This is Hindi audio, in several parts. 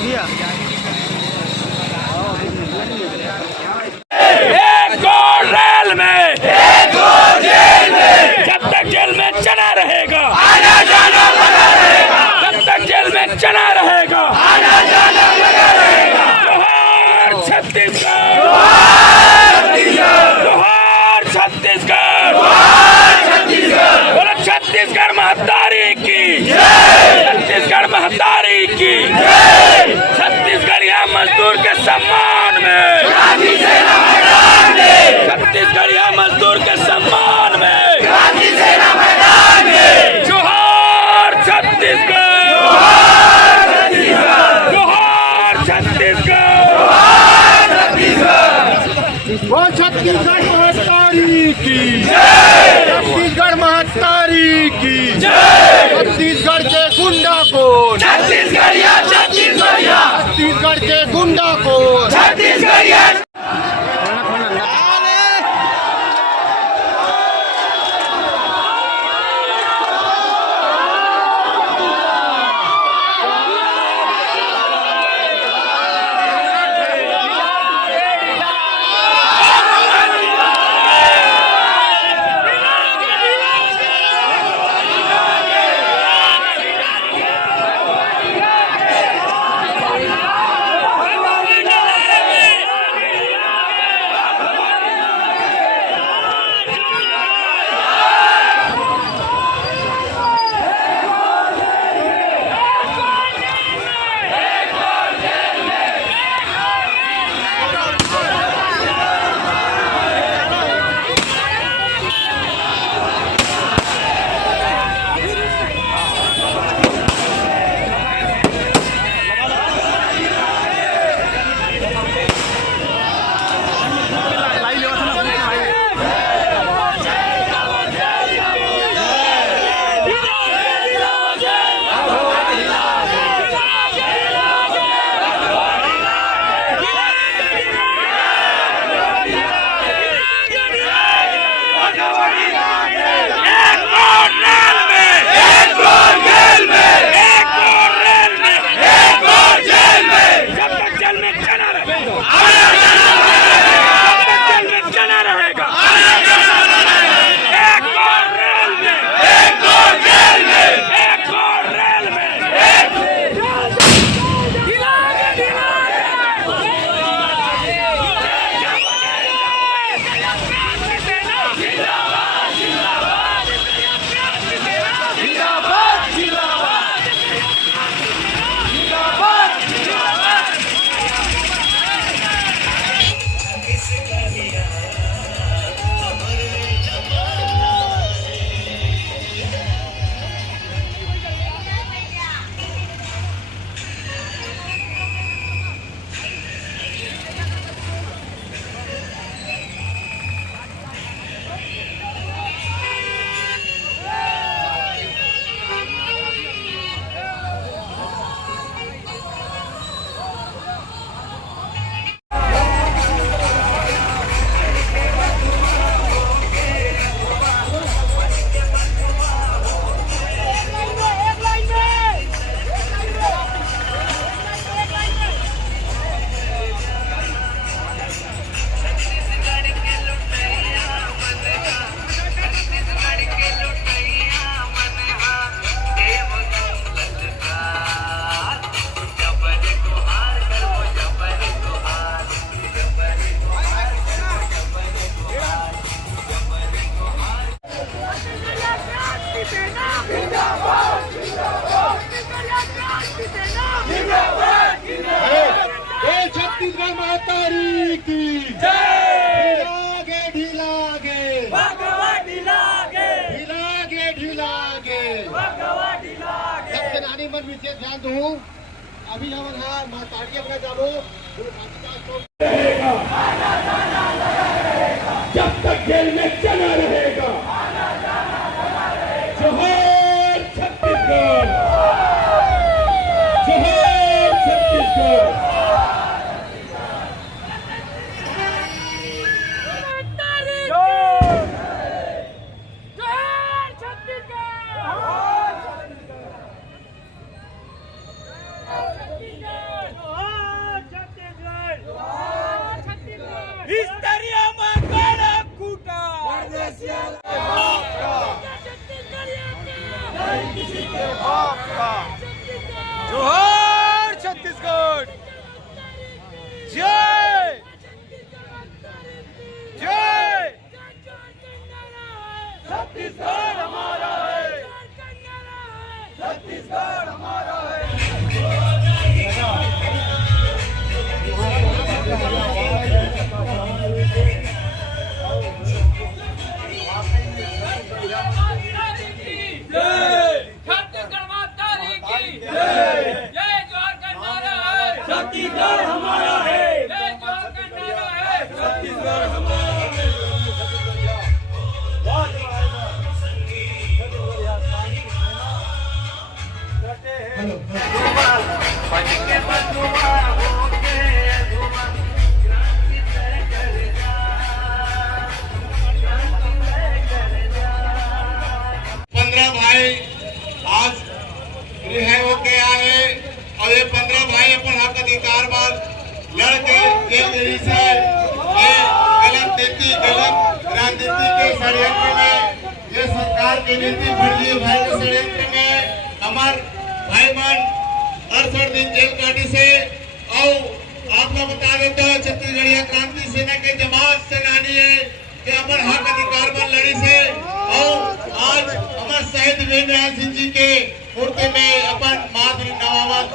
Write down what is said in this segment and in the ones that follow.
दिया। एक और रेल में, एक और जेल में, जब तक जेल में चला रहेगा, आना जाना लगा रहेगा, जब तक जेल में चला रहेगा, आना जाना लगा रहेगा। जोहार छत्तीसगढ़, जोहार छत्तीसगढ़, जोहार छत्तीसगढ़, बोलो छत्तीसगढ़ महतारी की जय, छत्तीसगढ़ महतारी की जय। छत्तीसगढ़िया मजदूर के सम्मान में, क्रांति सेना मैदान में, छत्तीसगढ़िया मजदूर के सम्मान में, क्रांति सेना मैदान में। जोहार छत्तीसगढ़, जोहार छत्तीसगढ़, जोहार छत्तीसगढ़, वो छत्तीसगढ़ महतारी की जय, छत्तीसगढ़ महतारी की जय। छत्तीसगढ़ के गुंडा को, छत्तीसगढ़िया, छत्तीसगढ़िया, छत्तीसगढ़ के गुंडा को, छत्तीसगढ़िया। छत्तीसगढ़ महतारी की जय। ढीलागे सबसे नानी मन विशेष ध्यान दूँ। अभी हम महतारी अपना जाबो जब तक जेल में चला रहेगा। जोहार छत्तीसगढ़, जोहार छत्तीसगढ़। भाई आज रिहाई होके आए और ये 15 भाई अपन हक अधिकार बाद लड़के जेल से ये गलत नीति गलत राजनीति के षड्यंत्र में ये सरकार की नीति फर्जी भाई के षड्यंत्र में हमार भाई मन 68 दिन जेल काटी से और आपको बता देता हूँ छत्तीसगढ़िया क्रांति सेना के जमात सेनानी है कि हमारे हक अधिकार पर लड़ी से और आज हमारे शहीद वीरनारायण सिंह जी के मूर्ति में अपन मातृ नवावत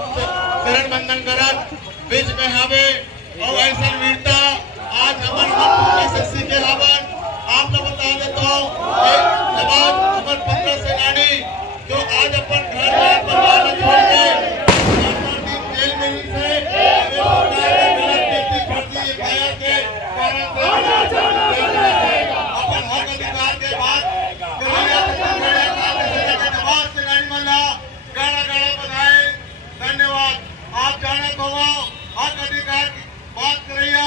शरण बंधन करत बीच में हवे और ऐसा वीरता आज हमारे शक्ति के हवन आपको बता देता हूँ जवान हमारे 15 सेनानी जो आज अपन घर परिवार छोड़ के जेल में से धन्यवाद। आप जानत हो हक अधिकार की बात करिए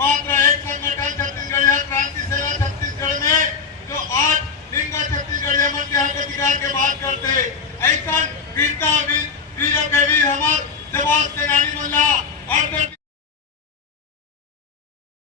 मात्र एक संगठन छत्तीसगढ़ क्रांति सेना छत्तीसगढ़ में जो आज लिंगा छत्तीसगढ़ मन के हक अधिकार के